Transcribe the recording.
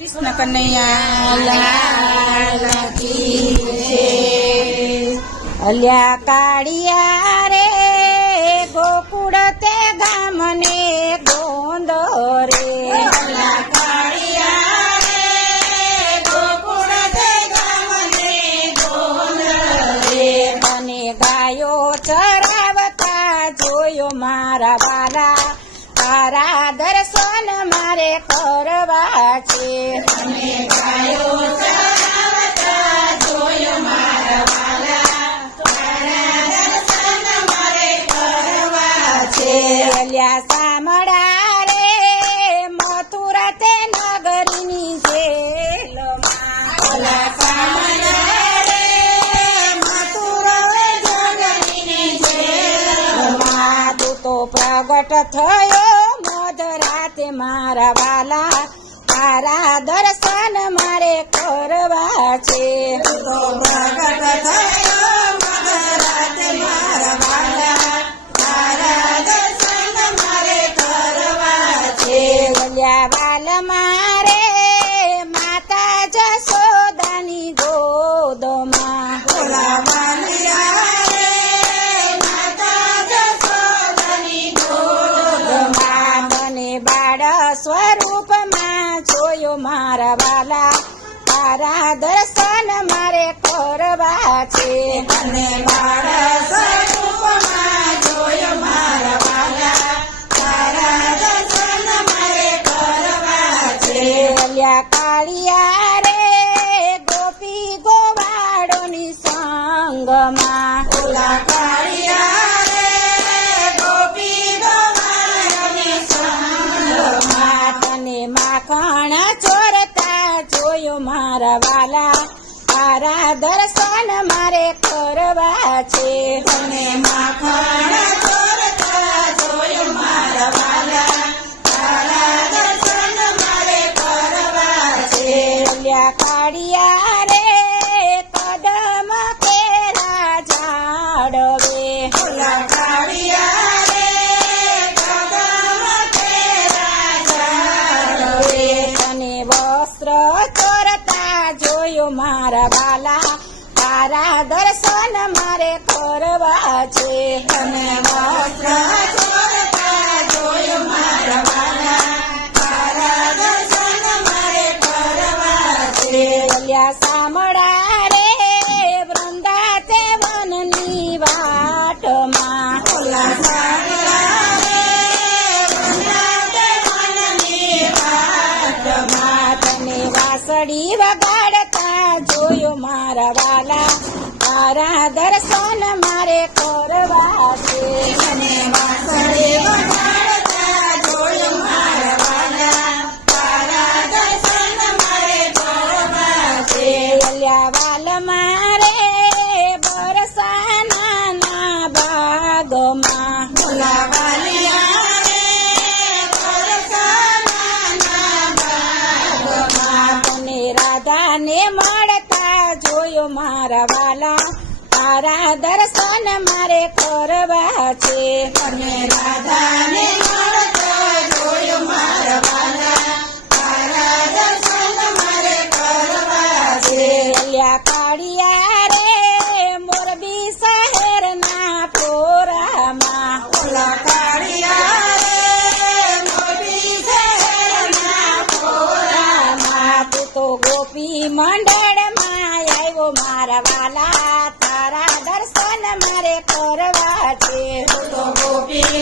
કૃષ્ણ કનૈયા લાલ કી જય। અલ્યા કાળિયા રે ગોકુળ તે ગામને ગોંદ રે, અલ્યા કાળિયા રે ગોકુળ તે ગામને ગોંદ રે, મને ગાયો ચરાવતા જોયો મારા વાલા, તારા દર્શન મારે કરવા છે। મને ગાયો ચરાવતા જોયો મારા વાલા, તારા દર્શન મારે કરવા છે। અલ્યા સામળા રે મથુરા તે નગરીની જેલમાં, અલ્યા સામળા રે મથુરા નગરીની જેલમાં, તું તો પ્રગટ થયો રાતે મારા વાલા, તારા દર્શન મારે કરવા છે। તો પ્રગટ થયો રાતે મારા વાલા, તારા દર્શન મારે કરવા છે। વલ્યા વાલ મારે માતા જશોદાની ગોદમાં, ભોલા વાલિયા રે માતા જશોદાની ગોદમાં, બાળ સ્વરૂપમાં જોયો મારા વાલા, તારા દર્શન મારે કરવા છે। મને બાળ સ્વરૂપમાં જોયો મારા વાલા, તારા દર્શન મારે કરવા છે। અલ્યા કાળિયા રે ગોપી ગોવાળોની સંગમાં, ઓલા કાળિયા રે ગોપી ગોવાળોની સંગમાં, તને માખણ ચોરતા જોયો મારા વાલા, તારા દર્શન મારે કરવા છે। તને માખણ ચોરતા જોયો મારા વાલા, તારા દર્શન મારે કરવા છે। અલ્યા કાળિયા રે કદમ કેરા ઝાડવે, ઓલા કાળિયા રે કદમ કેરા ઝાડવે, તને વસ્ત્ર ચોરતા જોયો મારા વાલા, તારા દર્શન મારે કરવા છે। તને વસ્ત્ર ચોરતા જોયો મારા વાલા, તારા દર્શન મારે કરવા છે। અલ્યા સામળા રે વૃંદા તે વનની વાટમાં, ઓલા સામળા રે વૃંદા તે વનની વાટમાં, તને વાસળી વગાડતા જોયો મારા વાલા, તારા દર્શન મારે કરવા છે। તને વાસળી વગાડતા જોયો મારા વાલા, તારા દર્શન મારે કરવા છે। અલ્યા વાલ મારે બરસાના બાગમાં, ઓલા વાલિયા રે બરસાના બાગમાં, તને રાધાને મળતા જોયો મારા વાલા, તારા દર્શન મારે કરવા છે। તને રાધાને મળતા જોયો મારા વાલા, તારા દર્શન મારે કરવા છે। અલ્યા કાળિયા રે મોરબી શહેરના પોરામાં, ઓલા કાળિયા રે મોરબી શહેરના પોરામાં, તું તો ગોપી મંડળમાં આવ્યો મારા વાલા, તારા દર્શન મારે કરવા છે। તું તો ગોપી